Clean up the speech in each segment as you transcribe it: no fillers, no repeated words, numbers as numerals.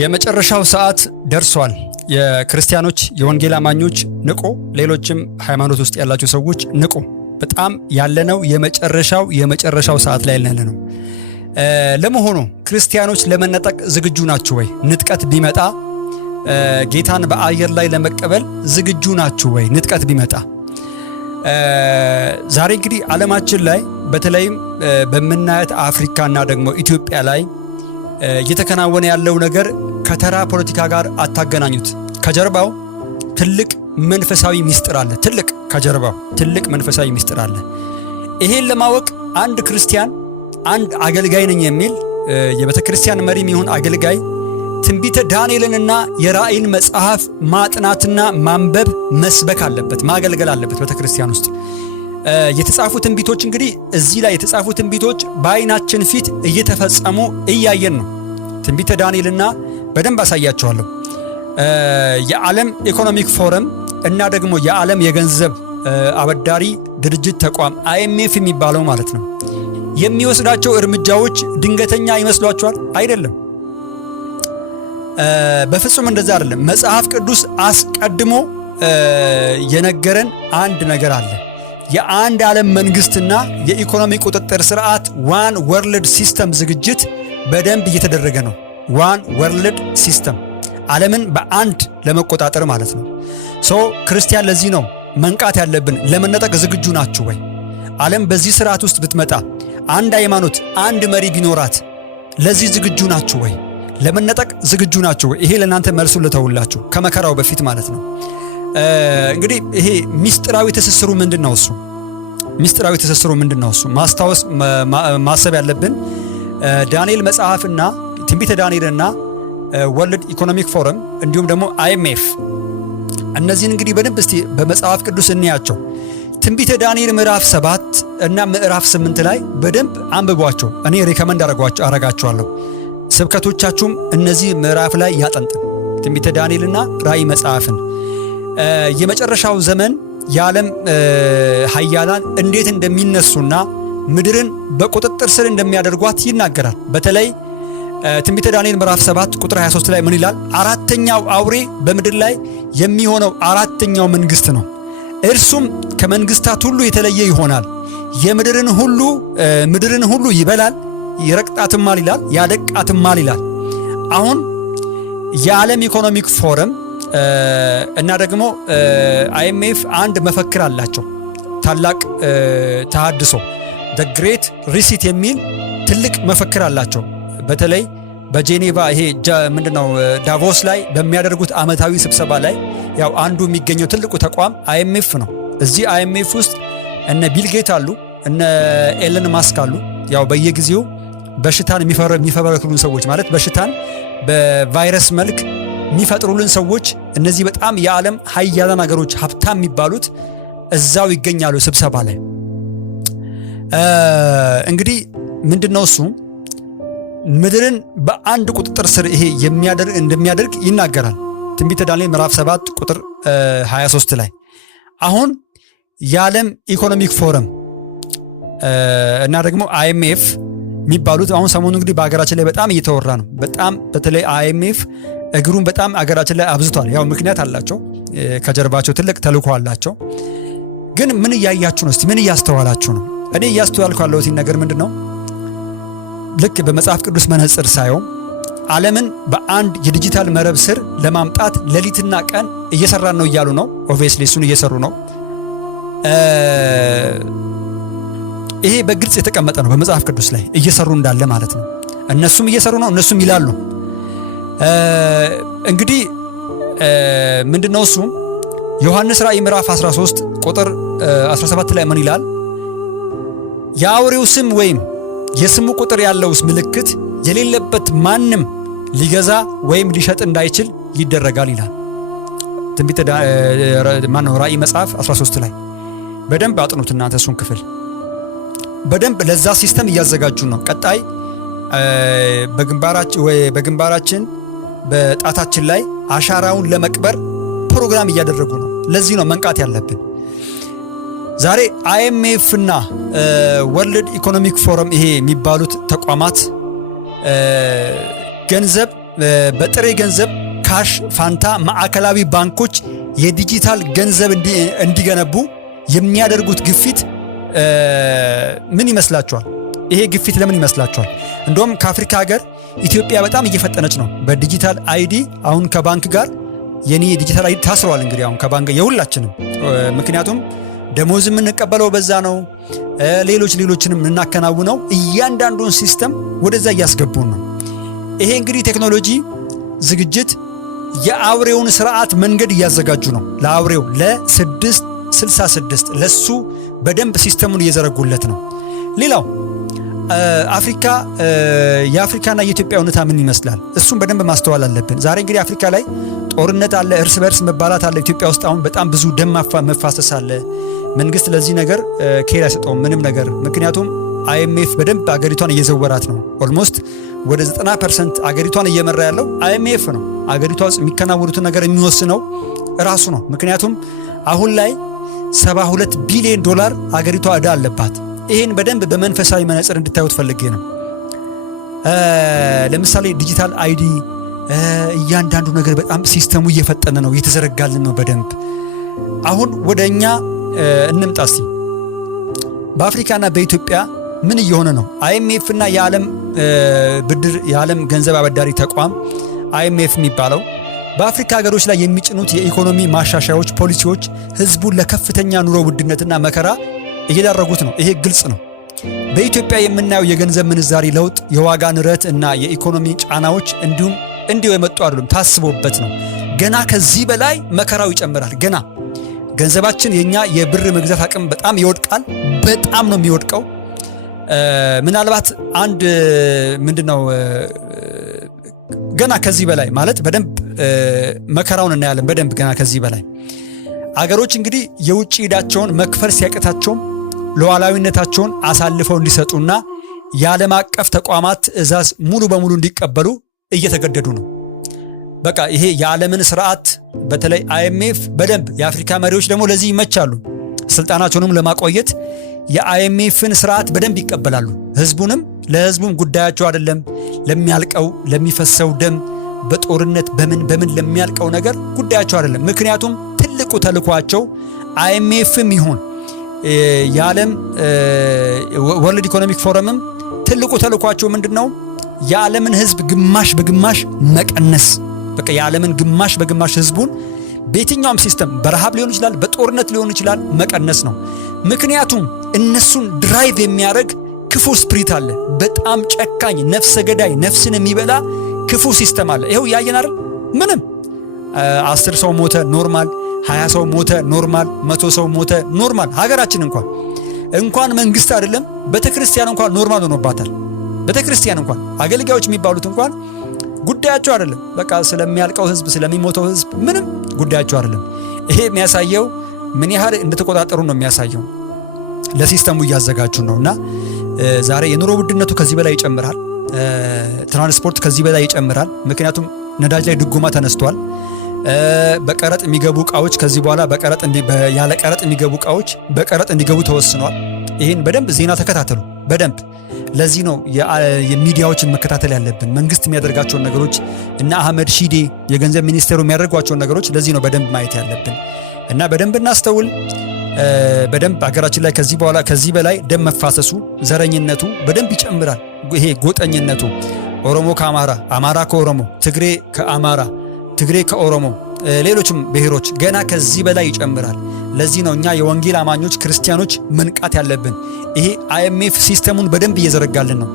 የመጨረሻው ሰዓት ደርሷል። የክርስቲያኖች የወንጌል አማኞች ንቁ፣ ሌሎችም ሃይማኖት ውስጥ ያላችሁ ሰዎች ንቁ። በጣም ያለነው የመጨረሻው ሰዓት ላይ ያለነው። ለመሆኑ ክርስቲያኖች ለመነጠቅ ዝግጁ ናችሁ ወይ? ንጥቀት ቢመጣ ጌታን በአየር ላይ ለመቀበል ዝግጁ ናችሁ ወይ? ንጥቀት ቢመጣ ዛሬ እንግዲህ ዓለማችን ላይ በተለይም በምናያት አፍሪካና ደግሞ ኢትዮጵያ ላይ እየተከናወነ ያለው ነገር ከተራ ፖለቲካ ጋር አታገናኙት። ከጀርባው ትልቅ መንፈሳዊ ሚስጥር አለ። ከጀርባው ትልቅ መንፈሳዊ ሚስጥር አለ። ይሄን ለማወቅ አንድ ክርስቲያን አንድ አገልጋይ ነኝ የሚል የቤተ ክርስቲያን መሪም ይሁን አገልጋይ ትንቢተ ዳንኤልንና የራእይን መጽሐፍ ማጥናትና ማንበብ መስበክ አለበት፣ ማገልገል አለበት። ቤተ ክርስቲያን ውስጥ የተጻፉ ትንቢቶች እንግዲህ እዚህ ላይ የተጻፉ ትንቢቶች በአይናችን ፊት እየተፈጸሙ እያየን ነው። ትንቢተ ዳንኤልና በደንብ አሳያቸዋለሁ። የዓለም ኢኮኖሚክ ፎረም እና ደግሞ የዓለም የገንዘብ አበዳሪ ድርጅት ተቋም IMF የሚባለው ማለት ነው የሚወስዳቸው እርምጃዎች ድንገተኛ ይመስሏቸዋል? አይደለም፣ በፍጹም እንደዛ አይደለም። መጽሐፍ ቅዱስ አስቀድሞ የነገረን አንድ ነገር አለ። የአንድ ዓለም መንግስትና የኢኮኖሚ ቁጥጥር ስርዓት ዋን ወርልድ ሲስተም ዝግጅት በደንብ እየተደረገ ነው። ዋን ወርልድ ሲስተም ዓለምን በአንድ ለመቆጣጠር ማለት ነው። ክርስቲያን ለዚህ ነው መንቃት ያለብን። ለመነጠቅ ዝግጁ ናችሁ ወይ? ዓለም በዚህ ስርዓት ውስጥ ብትመጣ አንድ ሃይማኖት አንድ መሪ ቢኖራት ለዚህ ዝግጁ ናችሁ ወይ? ለመነጠቅ ዝግጁ ናችሁ ወይ? ይሄ ለእናንተ መልሱን ልተውላችሁ ከመከራው በፊት ማለት ነው። እንግዲህ ይሄ ሚስጥራዊ ትስስሩ ምንድነው? ሚስጥራዊ ትስስሩ ምንድነው? ማስታወስ ማሰብ ያለብን ዳንኤል መጽሐፍና ትንቢተ ዳንኤልና ወርልድ ኢኮኖሚክ ፎረም እንዲሁም ደግሞ IMF እነዚህን እንግዲህ በደንብ እስቲ በመጽሐፍ ቅዱስ እንያቸው። ትንቢተ ዳንኤል ምዕራፍ 7 እና ምዕራፍ 8 ላይ በደንብ አንብቧቸው። እኔ ሪከመንድ አረጋቸዋለሁ። ስብከቶቻችሁም እነዚህ ምዕራፍ ላይ ያጠንጥን። ትንቢተ ዳንኤልና ራእይ መጽሐፍን የመጨረሻው ዘመን የዓለም ኃያላን እንዴት እንደሚነሱና ምድርን በቁጥጥር ስር እንደሚያደርጓት ይናገራል። በተለይ ትንቢተ ዳንኤል ምዕራፍ 7 ቁጥር 23 ላይ ምን ይላል? አራተኛው አውሬ በምድር ላይ የሚሆነው አራተኛው መንግስት ነው። እርሱም ከመንግስታት ሁሉ የተለየ ይሆናል። የምድርን ሁሉ ይበላል፣ ይረቅጣትማል ይላል፣ ያደቃትማል ይላል። አሁን የዓለም ኢኮኖሚክ ፎረም እና ደግሞ IMF አንድ መፈክር አላቸው። ታላቅ ተሃድሶ the great reset የሚል ትልቅ መፈክር አላቸው። በተለይ በጄኔቫ ይሄ ምንድነው ዳቮስ ላይ በሚያደርጉት ዓመታዊ ስብሰባ ላይ ያው አንዱ የሚገኘው ትልቁ ተቋም IMF ነው። እዚህ IMF ውስጥ እነ ቢል ጌት አሉ፣ እነ ኤለን ማስክ አሉ። ያው በየጊዜው በሽታን የሚፈበረክሉን ሰዎች ማለት በሽታን በቫይረስ መልክ የሚፈጥሩልን ሰዎች እነዚህ በጣም የዓለም ኃያላን ሀገሮች ሀብታም የሚባሉት እዛው ይገኛሉ ስብሰባ ላይ። እንግዲህ ምንድነው ምድርን በአንድ ቁጥጥር ስር ይሄ እንደሚያደርግ ይናገራል። ትንቢተ ዳንኤል ምዕራፍ 7 ቁጥር 23 ላይ አሁን የዓለም ኢኮኖሚክ ፎረም እና ደግሞ IMF የሚባሉት አሁን ሰሞኑን እንግዲህ በአገራችን ላይ በጣም እየተወራ ነው። በጣም በተለይ IMF እግሩን በጣም አገራችን ላይ አብዝቷል። ያው ምክንያት አላቸው፣ ከጀርባቸው ትልቅ ተልእኮ አላቸው። ግን ምን እያያችሁ ነው? እስቲ ምን እያስተዋላችሁ ነው? እኔ እያስተዋልኩ ያለሁት ነገር ምንድነው? ልክ በመጽሐፍ ቅዱስ መነጽር ሳይሆን ዓለምን በአንድ የዲጂታል መረብ ስር ለማምጣት ሌሊትና ቀን እየሰራን ነው እያሉ ነው። ኦብቪየስሊ እሱን እየሰሩ ነው። ይሄ በግልጽ የተቀመጠ ነው በመጽሐፍ ቅዱስ ላይ እየሰሩ እንዳለ ማለት ነው። እነሱም እየሰሩ ነው፣ እነሱም ይላሉ። እንግዲህ ምንድነው ዮሐንስ ራእይ ምዕራፍ 13 ቁጥር 17 ላይ ምን ይላል? የአውሬው ስም ወይም የስሙ ቁጥር ያለውስ ምልክት የሌለበት ማንም ሊገዛ ወይም ሊሸጥ እንዳይችል ይደረጋል ይላል። ትንቢተ ራእይ መጽሐፍ 13 ላይ በደንብ አጥኑት እናንተ። እሱን ክፍል በደንብ ለዛ ሲስተም እያዘጋጁ ነው። ቀጣይ በግንባራችን በጣታችን ላይ አሻራውን ለመቅበር ፕሮግራም እያደረጉ ነው። ለዚህ ነው መንቃት ያለብን። ዛሬ IMF እና ወርልድ ኢኮኖሚክ ፎረም ይሄ የሚባሉት ተቋማት ገንዘብ በጥሬ ገንዘብ ካሽ ፋንታ ማዕከላዊ ባንኮች የዲጂታል ገንዘብ እንዲገነቡ የሚያደርጉት ግፊት ምን ይመስላችኋል? ይሄ ግፊት ለምን ይመስላችኋል? እንደውም ከአፍሪካ ሀገር ኢትዮጵያ በጣም እየፈጠነች ነው በዲጂታል አይዲ። አሁን ከባንክ ጋር የኔ ዲጂታል አይዲ ታስሯል። እንግዲህ አሁን ከባንክ የሁላችንም፣ ምክንያቱም ደሞዝ የምንቀበለው በዛ ነው። ሌሎችንም እናከናውነው እያንዳንዱን ሲስተም ወደዛ እያስገቡን ነው። ይሄ እንግዲህ ቴክኖሎጂ ዝግጅት የአውሬውን ስርዓት መንገድ እያዘጋጁ ነው። ለአውሬው ለ666 ለሱ በደንብ ሲስተሙን እየዘረጉለት ነው። ሌላው አፍሪካ የአፍሪካና የኢትዮጵያ ሁኔታ ምን ይመስላል? እሱም በደንብ ማስተዋል አለብን። ዛሬ እንግዲህ አፍሪካ ላይ ጦርነት አለ፣ እርስ በርስ መባላት አለ። ኢትዮጵያ ውስጥ አሁን በጣም ብዙ ደም መፋሰስ አለ። መንግስት ለዚህ ነገር ኬር አይሰጠውም ምንም ነገር። ምክንያቱም አይኤምኤፍ በደንብ አገሪቷን እየዘወራት ነው። ኦልሞስት ወደ 90% አገሪቷን እየመራ ያለው አይኤምኤፍ ነው። አገሪቷ ውስጥ የሚከናወኑትን ነገር የሚወስነው ራሱ ነው። ምክንያቱም አሁን ላይ 72 ቢሊዮን ዶላር አገሪቷ ዕዳ አለባት። ይህን በደንብ በመንፈሳዊ መነጽር እንድታዩት ፈልጌ ነው። ለምሳሌ ዲጂታል አይዲ እያንዳንዱ ነገር በጣም ሲስተሙ እየፈጠነ ነው፣ እየተዘረጋልን ነው በደንብ። አሁን ወደ እኛ እንምጣ እስቲ። በአፍሪካና በኢትዮጵያ ምን እየሆነ ነው? አይኤምኤፍ እና የዓለም ገንዘብ አበዳሪ ተቋም አይኤምኤፍ የሚባለው በአፍሪካ ሀገሮች ላይ የሚጭኑት የኢኮኖሚ ማሻሻያዎች ፖሊሲዎች ህዝቡን ለከፍተኛ ኑሮ ውድነትና መከራ እየዳረጉት ነው። ይሄ ግልጽ ነው። በኢትዮጵያ የምናየው የገንዘብ ምንዛሪ ለውጥ፣ የዋጋ ንረት እና የኢኮኖሚ ጫናዎች እንዲሁ የመጡ አይደሉም፣ ታስቦበት ነው። ገና ከዚህ በላይ መከራው ይጨምራል። ገና ገንዘባችን የኛ የብር መግዛት አቅም በጣም ይወድቃል። በጣም ነው የሚወድቀው። ምናልባት አንድ ምንድነው ገና ከዚህ በላይ ማለት በደንብ መከራውን እናያለን። በደንብ ገና ከዚህ በላይ አገሮች እንግዲህ የውጭ ዕዳቸውን መክፈል ሲያቅታቸው ሉዓላዊነታቸውን አሳልፈው እንዲሰጡና የዓለም አቀፍ ተቋማት ትዕዛዝ ሙሉ በሙሉ እንዲቀበሉ እየተገደዱ ነው። በቃ ይሄ የዓለምን ስርዓት በተለይ አይኤምኤፍ በደንብ የአፍሪካ መሪዎች ደግሞ ለዚህ ይመቻሉ። ስልጣናቸውንም ለማቆየት የአይኤምኤፍን ስርዓት በደንብ ይቀበላሉ። ለህዝቡም ጉዳያቸው አይደለም። ለሚያልቀው ለሚፈሰው ደም በጦርነት በምን ለሚያልቀው ነገር ጉዳያቸው አይደለም። ምክንያቱም ትልቁ ተልኳቸው አይኤምኤፍም ይሁን የዓለም ወርልድ ኢኮኖሚክ ፎረምም ትልቁ ተልኳቸው ምንድነው? የዓለምን ህዝብ ግማሽ በግማሽ መቀነስ። በቃ የዓለምን ግማሽ በግማሽ ህዝቡን በየትኛውም ሲስተም በረሃብ ሊሆን ይችላል፣ በጦርነት ሊሆን ይችላል መቀነስ ነው። ምክንያቱም እነሱን ድራይቭ የሚያደርግ ክፉ ስፕሪት አለ። በጣም ጨካኝ ነፍሰ ገዳይ ነፍስን የሚበላ ክፉ ሲስተም አለ። ይኸው ያየን አይደል? ምንም 10 ሰው ሞተ ኖርማል፣ 20 ሰው ሞተ ኖርማል፣ 100 ሰው ሞተ ኖርማል። ሀገራችን እንኳን መንግስት አይደለም ቤተክርስቲያን እንኳን ኖርማል ሆኖባታል። ቤተክርስቲያን እንኳን አገልጋዮች የሚባሉት እንኳን ጉዳያቸው አይደለም። በቃ ስለሚያልቀው ህዝብ ስለሚሞተው ህዝብ ምንም ጉዳያቸው አይደለም። ይሄ የሚያሳየው ምን ያህል እንደተቆጣጠሩ ነው የሚያሳየው። ለሲስተሙ እያዘጋጁ ነውና ዛሬ የኑሮ ውድነቱ ከዚህ በላይ ይጨምራል። ትራንስፖርት ከዚህ በላይ ይጨምራል። ምክንያቱም ነዳጅ ላይ ድጎማ ተነስቷል። በቀረጥ የሚገቡ ዕቃዎች ከዚህ በኋላ ያለ ቀረጥ የሚገቡ ዕቃዎች በቀረጥ እንዲገቡ ተወስኗል። ይህን በደንብ ዜና ተከታተሉ በደንብ። ለዚህ ነው የሚዲያዎችን መከታተል ያለብን። መንግስት የሚያደርጋቸውን ነገሮች እና አህመድ ሺዴ የገንዘብ ሚኒስቴሩ የሚያደርጓቸውን ነገሮች ለዚህ ነው በደንብ ማየት ያለብን እና በደንብ እናስተውል። በደንብ ሀገራችን ላይ ከዚህ በላይ ደም መፋሰሱ፣ ዘረኝነቱ በደንብ ይጨምራል። ይሄ ጎጠኝነቱ ኦሮሞ ከአማራ፣ አማራ ከኦሮሞ፣ ትግሬ ከአማራ፣ ትግሬ ከኦሮሞ፣ ሌሎችም ብሔሮች ገና ከዚህ በላይ ይጨምራል። ለዚህ ነው እኛ የወንጌል አማኞች ክርስቲያኖች መንቃት ያለብን። ይሄ አይኤምኤፍ ሲስተሙን በደንብ እየዘረጋልን ነው።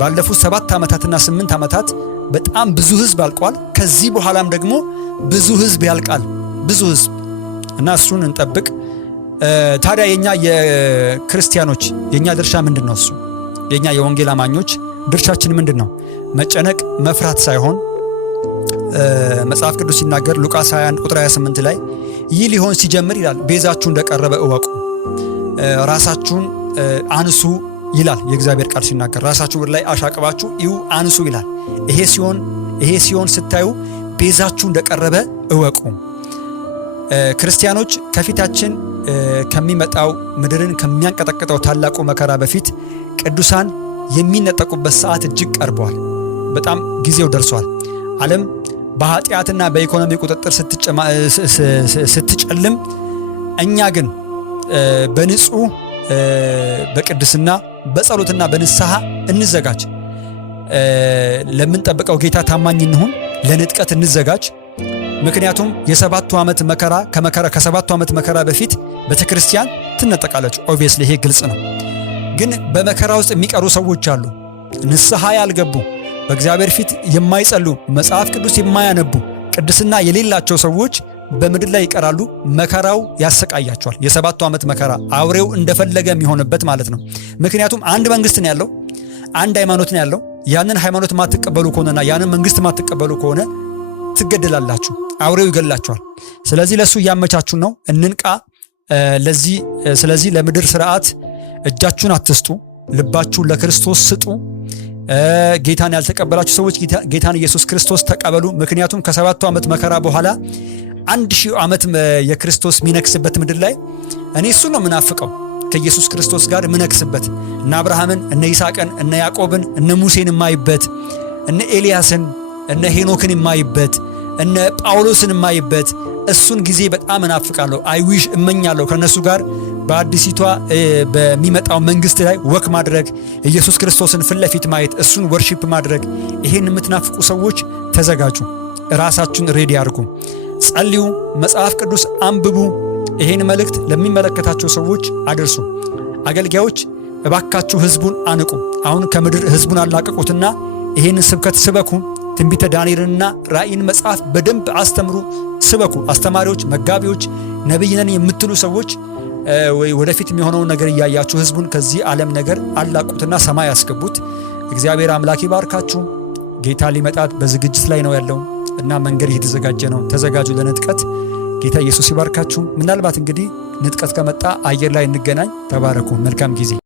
ባለፉት 7 ዓመታትና 8 ዓመታት በጣም ብዙ ህዝብ አልቋል። ከዚህ በኋላም ደግሞ ብዙ ህዝብ ያልቃል። ብዙ ህዝብ እና እሱን እንጠብቅ። ታዲያ የኛ የክርስቲያኖች የኛ ድርሻ ምንድነው? እሱ የኛ የወንጌል አማኞች ድርሻችን ምንድነው? መጨነቅ መፍራት ሳይሆን መጽሐፍ ቅዱስ ሲናገር ሉቃስ 21 ቁጥር 28 ላይ ይህ ሊሆን ሲጀምር ይላል ቤዛችሁ እንደቀረበ እወቁ፣ ራሳችሁን አንሱ ይላል የእግዚአብሔር ቃል ሲናገር። ራሳችሁ ወደ ላይ አሻቅባችሁ ይሁ አንሱ ይላል። ይሄ ሲሆን ስታዩ ቤዛችሁ እንደቀረበ እወቁ። ክርስቲያኖች ከፊታችን ከሚመጣው ምድርን ከሚያንቀጠቅጠው ታላቁ መከራ በፊት ቅዱሳን የሚነጠቁበት ሰዓት እጅግ ቀርቧል። በጣም ጊዜው ደርሷል። ዓለም በኃጢአትና በኢኮኖሚ ቁጥጥር ስትጨልም እኛ ግን በንጹህ በቅድስና በጸሎትና በንስሐ እንዘጋጅ። ለምንጠብቀው ጌታ ታማኝ እንሁን። ለንጥቀት እንዘጋጅ። ምክንያቱም የሰባቱ ዓመት መከራ ከሰባቱ ዓመት መከራ በፊት ቤተክርስቲያን ትነጠቃለች። ኦብቪየስሊ ይሄ ግልጽ ነው። ግን በመከራ ውስጥ የሚቀሩ ሰዎች አሉ። ንስሐ ያልገቡ፣ በእግዚአብሔር ፊት የማይጸልዩ፣ መጽሐፍ ቅዱስ የማያነቡ፣ ቅድስና የሌላቸው ሰዎች በምድር ላይ ይቀራሉ። መከራው ያሰቃያቸዋል። የሰባቱ ዓመት መከራ አውሬው እንደፈለገ የሚሆንበት ማለት ነው። ምክንያቱም አንድ መንግስት ነው ያለው፣ አንድ ሃይማኖት ነው ያለው። ያንን ሃይማኖት ማትቀበሉ ከሆነና ያንን መንግስት ማትቀበሉ ከሆነ ትገደላላችሁ። አውሬው ይገላችኋል። ስለዚህ ለሱ እያመቻችሁ ነው። እንንቃ። ስለዚህ ለምድር ስርዓት እጃችሁን አትስጡ። ልባችሁን ለክርስቶስ ስጡ። ጌታን ያልተቀበላችሁ ሰዎች ጌታን ኢየሱስ ክርስቶስ ተቀበሉ። ምክንያቱም ከሰባቱ ዓመት መከራ በኋላ 1000 ዓመት የክርስቶስ ሚነክስበት ምድር ላይ እኔ እሱን ነው ምናፍቀው፣ ከኢየሱስ ክርስቶስ ጋር ምነክስበት፣ እነ አብርሃምን፣ እነ ይስሐቅን፣ እነ ያዕቆብን፣ እነ ሙሴን የማይበት፣ እነ ኤልያስን፣ እነ ሄኖክን የማይበት፣ እነ ጳውሎስን የማይበት እሱን ጊዜ በጣም እናፍቃለሁ። አይዊሽ እመኛለሁ ከነሱ ጋር በአዲሲቷ በሚመጣው መንግስት ላይ ወክ ማድረግ፣ ኢየሱስ ክርስቶስን ፊት ለፊት ማየት፣ እሱን ወርሺፕ ማድረግ። ይሄን የምትናፍቁ ሰዎች ተዘጋጁ፣ ራሳችሁን ሬዲ አድርጉ፣ ጸልዩ፣ መጽሐፍ ቅዱስ አንብቡ። ይሄን መልእክት ለሚመለከታቸው ሰዎች አድርሱ። አገልጋዮች እባካችሁ ህዝቡን አንቁ። አሁን ከምድር ህዝቡን አላቀቁትና ይሄንን ስብከት ስበኩ። ትንቢተ ዳንኤልንና ራእይን መጽሐፍ በደንብ አስተምሩ፣ ስበኩ። አስተማሪዎች፣ መጋቢዎች፣ ነቢይ ነን የምትሉ ሰዎች ወደፊት የሚሆነውን ነገር እያያችሁ ህዝቡን ከዚህ ዓለም ነገር አላቁትና ሰማይ ያስገቡት። እግዚአብሔር አምላክ ይባርካችሁ። ጌታ ሊመጣት በዝግጅት ላይ ነው ያለው እና መንገድ እየተዘጋጀ ነው። ተዘጋጁ ለንጥቀት። ጌታ ኢየሱስ ይባርካችሁ። ምናልባት እንግዲህ ንጥቀት ከመጣ አየር ላይ እንገናኝ። ተባረኩ። መልካም ጊዜ